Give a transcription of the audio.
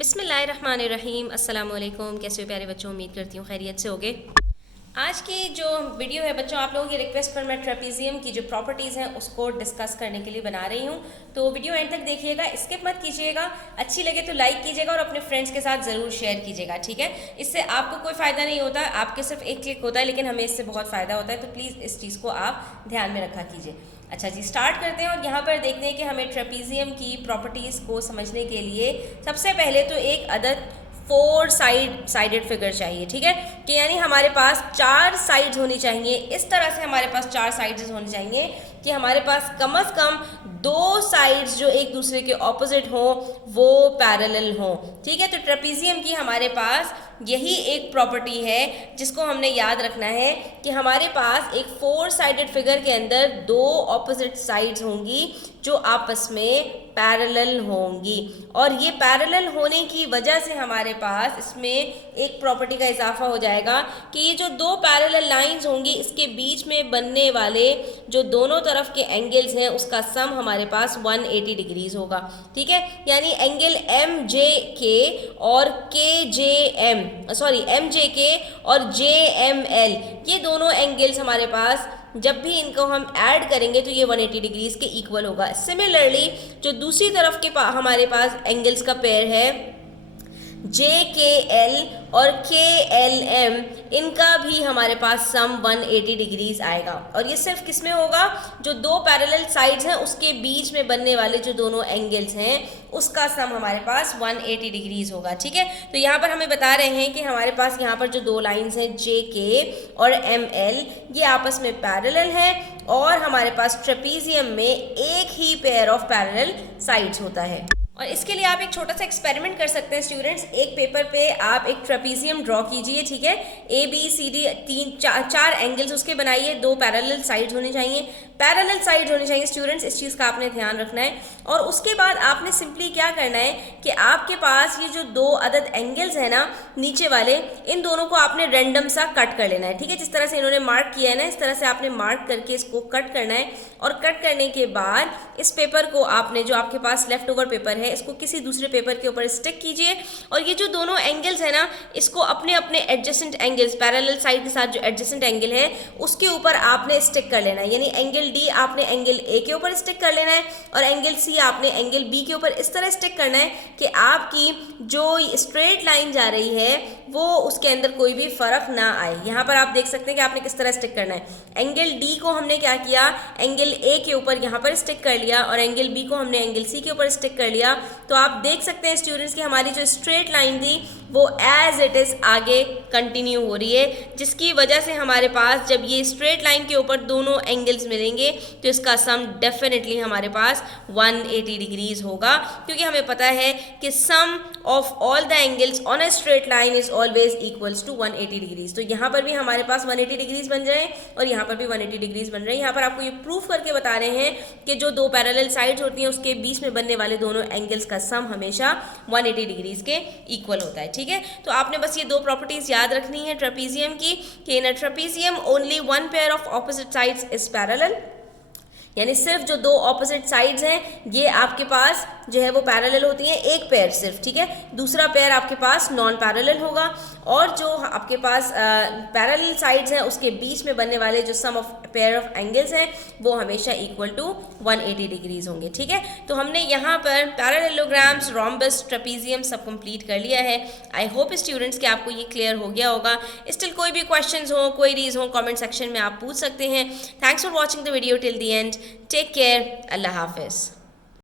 बिस्मिल्लाहिर्रहमानिर्रहीम। अस्सलाम वालेकुम। कैसे हो प्यारे बच्चों, उम्मीद करती हूँ खैरियत से होगे। आज की जो वीडियो है बच्चों, आप लोगों की रिक्वेस्ट पर मैं ट्रेपीजियम की जो प्रॉपर्टीज़ हैं उसको डिस्कस करने के लिए बना रही हूँ। तो वीडियो एंड तक देखिएगा, स्किप मत कीजिएगा। अच्छी लगे तो लाइक कीजिएगा और अपने फ्रेंड्स के साथ ज़रूर शेयर कीजिएगा, ठीक है। इससे आपको कोई फ़ायदा नहीं होता, आपके सिर्फ एक क्लिक होता है, लेकिन हमें इससे बहुत फ़ायदा होता है। तो प्लीज़ इस चीज़ को आप ध्यान में रखा कीजिए। अच्छा जी, स्टार्ट करते हैं। और यहाँ पर देखते हैं कि हमें ट्रेपीजियम की प्रॉपर्टीज़ को समझने के लिए सबसे पहले तो एक अदद साइडेड फिगर चाहिए, ठीक है। कि यानी हमारे पास 4 साइड्स होनी चाहिए। इस तरह से हमारे पास 4 साइड्स होनी चाहिए कि हमारे पास कम से कम 2 साइड्स जो एक दूसरे के ऑपोजिट हो वो पैरेलल हो, ठीक है। तो ट्रेपीजियम की हमारे पास यही एक प्रॉपर्टी है जिसको हमने याद रखना है कि हमारे पास एक 4 साइडेड फिगर के अंदर 2 ऑपोजिट साइड्स होंगी जो आपस में पैरेलल होंगी। और ये पैरेलल होने की वजह से हमारे पास इसमें एक प्रॉपर्टी का इजाफा हो जाएगा कि ये जो 2 पैरेलल लाइंस होंगी इसके बीच में बनने वाले जो दोनों तरफ के एंगल्स हैं उसका सम हमारे पास 180 डिग्रीज होगा, ठीक है। यानी एंगल MJK और MJK और JML, ये दोनों एंगल्स हमारे पास जब भी इनको हम ऐड करेंगे तो ये 180 डिग्रीज के इक्वल होगा। सिमिलरली जो दूसरी तरफ के हमारे पास एंगल्स का पेयर है JKL और KLM, इनका भी हमारे पास सम 180 डिग्रीज आएगा। और ये सिर्फ किस में होगा, जो 2 पैरेलल साइड्स हैं उसके बीच में बनने वाले जो दोनों एंगल्स हैं उसका सम हमारे पास 180 डिग्रीज होगा, ठीक है। तो यहाँ पर हमें बता रहे हैं कि हमारे पास यहाँ पर जो 2 लाइंस हैं JK और ML, ये आपस में पैरेलल है और हमारे पास ट्रेपीजियम में एक ही पेयर ऑफ पैरेलल साइड्स होता है। और इसके लिए आप एक छोटा सा एक्सपेरिमेंट कर सकते हैं स्टूडेंट्स। एक पेपर पे आप एक ट्रेपीजियम ड्रॉ कीजिए, ठीक है। ABCD 4 एंगल्स उसके बनाइए, 2 पैरेलल साइड्स होनी चाहिए, पैरेलल साइड्स होनी चाहिए स्टूडेंट्स, इस चीज़ का आपने ध्यान रखना है। और उसके बाद आपने सिंपली क्या करना है कि आपके पास ये जो 2 अदद एंगल्स है ना नीचे वाले, इन दोनों को आपने रैंडम सा कट कर लेना है, ठीक है। जिस तरह से इन्होंने मार्क किया है ना, इस तरह से आपने मार्क करके इसको कट करना है। और कट करने के बाद इस पेपर को आपने, जो आपके पास लेफ्ट ओवर पेपर है, इसको किसी दूसरे पेपर के ऊपर स्टिक कीजिए। और ये जो दोनों एंगल्स है ना, इसको अपने अपने एडजेसेंट एंगल्स, पैरेलल साइड के साथ जो एडजेसेंट एंगल है उसके ऊपर आपने स्टिक कर लेना है। यानी एंगल D आपने एंगल A के ऊपर स्टिक कर लेना है और एंगल C आपने एंगल B के ऊपर इस तरह स्टिक करना है कि आपकी जो स्ट्रेट लाइन जा रही है वो उसके अंदर कोई भी फर्क ना आए। यहाँ पर आप देख सकते हैं कि आपने किस तरह स्टिक करना है। एंगल D को हमने क्या किया, एंगल A के ऊपर यहाँ पर स्टिक कर लिया और एंगल B को हमने एंगल C के ऊपर स्टिक कर लिया। तो आप देख सकते हैं स्टूडेंट्स कि हमारी जो स्ट्रेट लाइन थी वो एज इट इज़ आगे कंटिन्यू हो रही है, जिसकी वजह से हमारे पास जब ये स्ट्रेट लाइन के ऊपर दोनों एंगल्स मिलेंगे तो इसका सम डेफिनेटली हमारे पास 180 डिग्रीज होगा, क्योंकि हमें पता है कि sum of all the angles on a straight line is always equals to 180 degrees. तो यहाँ पर भी हमारे पास 180 डिग्रीज बन रहे हैं और यहाँ पर भी 180 डिग्रीज बन रहे हैं। यहाँ पर आपको ये प्रूफ करके बता रहे हैं कि जो 2 पैरेलल साइड्स होती हैं उसके बीच में बनने वाले दोनों एंगल्स का सम हमेशा 180 डिग्रीज के इक्वल होता है, ठीक है। तो आपने बस ये 2 प्रॉपर्टीज याद रखनी है ट्रेपीजियम की कि in a trapezium only 1 pair of opposite sides is parallel, यानी सिर्फ जो 2 ऑपोजिट साइड्स हैं ये आपके पास जो है वो पैरेलल होती हैं, एक पेयर सिर्फ, ठीक है। दूसरा पेयर आपके पास नॉन पैरेलल होगा और जो आपके पास पैरेलल साइड्स हैं उसके बीच में बनने वाले जो सम ऑफ पेयर ऑफ एंगल्स हैं वो हमेशा इक्वल टू 180 डिग्रीज होंगे, ठीक है। तो हमने यहाँ पर पैरेललोग्राम्स, रोम्बस, ट्रेपीजियम सब कंप्लीट कर लिया है। आई होप स्टूडेंट्स कि आपको ये क्लियर हो गया होगा। स्टिल कोई भी क्वेश्चंस हो, क्वेरीज हो, कमेंट सेक्शन में आप पूछ सकते हैं। Thanks for watching the video till the end. Take care, अल्लाह हाफिज़।